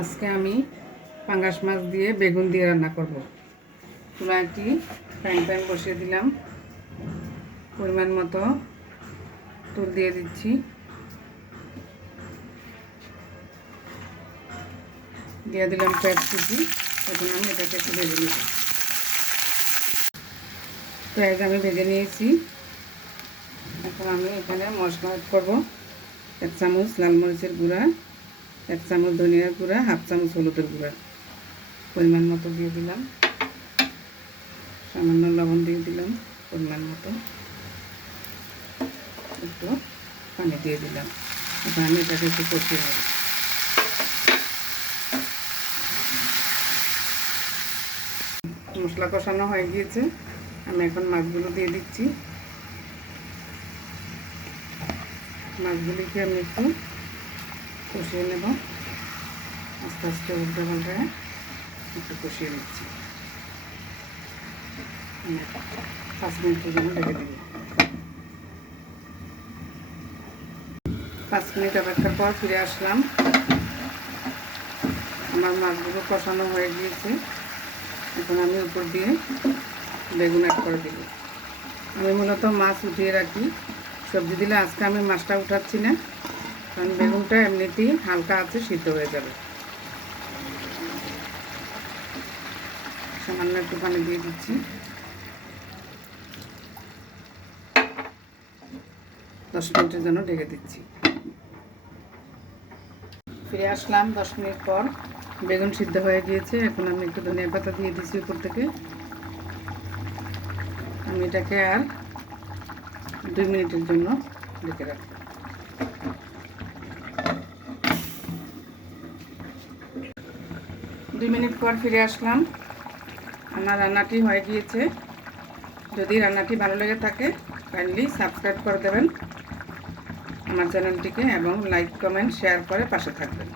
আজকে আমি পাঙ্গাস মাছ দিয়ে বেগুন দিয়ে রান্না করব। চুলা একটি ফ্রাইং প্যান বসিয়ে দিলাম, পরিমাণ মতো তেল দিয়ে দিচ্ছি, দিয়ে দিলাম পেঁয়াজ কুচি। এখন আমি এটাকে একটু ভেজে নিব। পেঁয়াজ আমি ভেজে নিয়েছি। এখন আমি এখানে মশলা অ্যাড করব। 1 চামচ লাল মরিচের গুঁড়া, 1 চামচ ধনিয়ার গুঁড়া, 1/2 চামচ হলুদের গুঁড়া পরিমাণ মতো দিয়ে দিলাম। সামান্য লবণ দিয়ে দিলাম পরিমাণ মতো, একটু পানি দিয়ে দিলাম। এখন আমি এটাকে একটু কষিয়ে নেব। মশলা কষানো হয়ে গিয়েছে, আমি এখন মাছগুলো দিয়ে দিচ্ছি। মাছগুলিকে আমি একটু কষিয়ে নেব, আস্তে আস্তে উল্টে পাল্টে একটু কষিয়ে নিচ্ছি। 5 মিনিটের জন্য ঢেকে দিব। 5 মিনিট অপেক্ষার পর ফিরে আসলাম। আমার মাছগুলো কষানো হয়ে গিয়েছে। এখন আমি উপর দিয়ে বেগুন অ্যাড করে দিব। আমি মূলত মাছ উঠিয়ে রাখি, সবজি দিলে আজকে আমি মাছটা উঠাচ্ছি না, কারণ বেগুনটা এমনিতেই হালকা আছে, সিদ্ধ হয়ে যাবে। সামান্য একটু পানি দিয়ে দিচ্ছি। 10 মিনিটের জন্য ঢেকে দিচ্ছি। ফিরে আসলাম 10 মিনিট পর। বেগুন সিদ্ধ হয়ে গিয়েছে। এখন আমি একটু ধনিয়া পাতা দিয়ে দিচ্ছি উপর থেকে। আমি এটাকে আর 2 মিনিটের জন্য ঢেকে রাখব। 2 মিনিট পর ফিরে আসলাম। আমার রান্নাটি হয়ে গিয়েছে। যদি রান্নাটি ভালো লেগে থাকে কাইন্ডলি সাবস্ক্রাইব করে দেবেন আমার চ্যানেলটিকে, এবং লাইক কমেন্ট শেয়ার করে পাশে থাকবেন।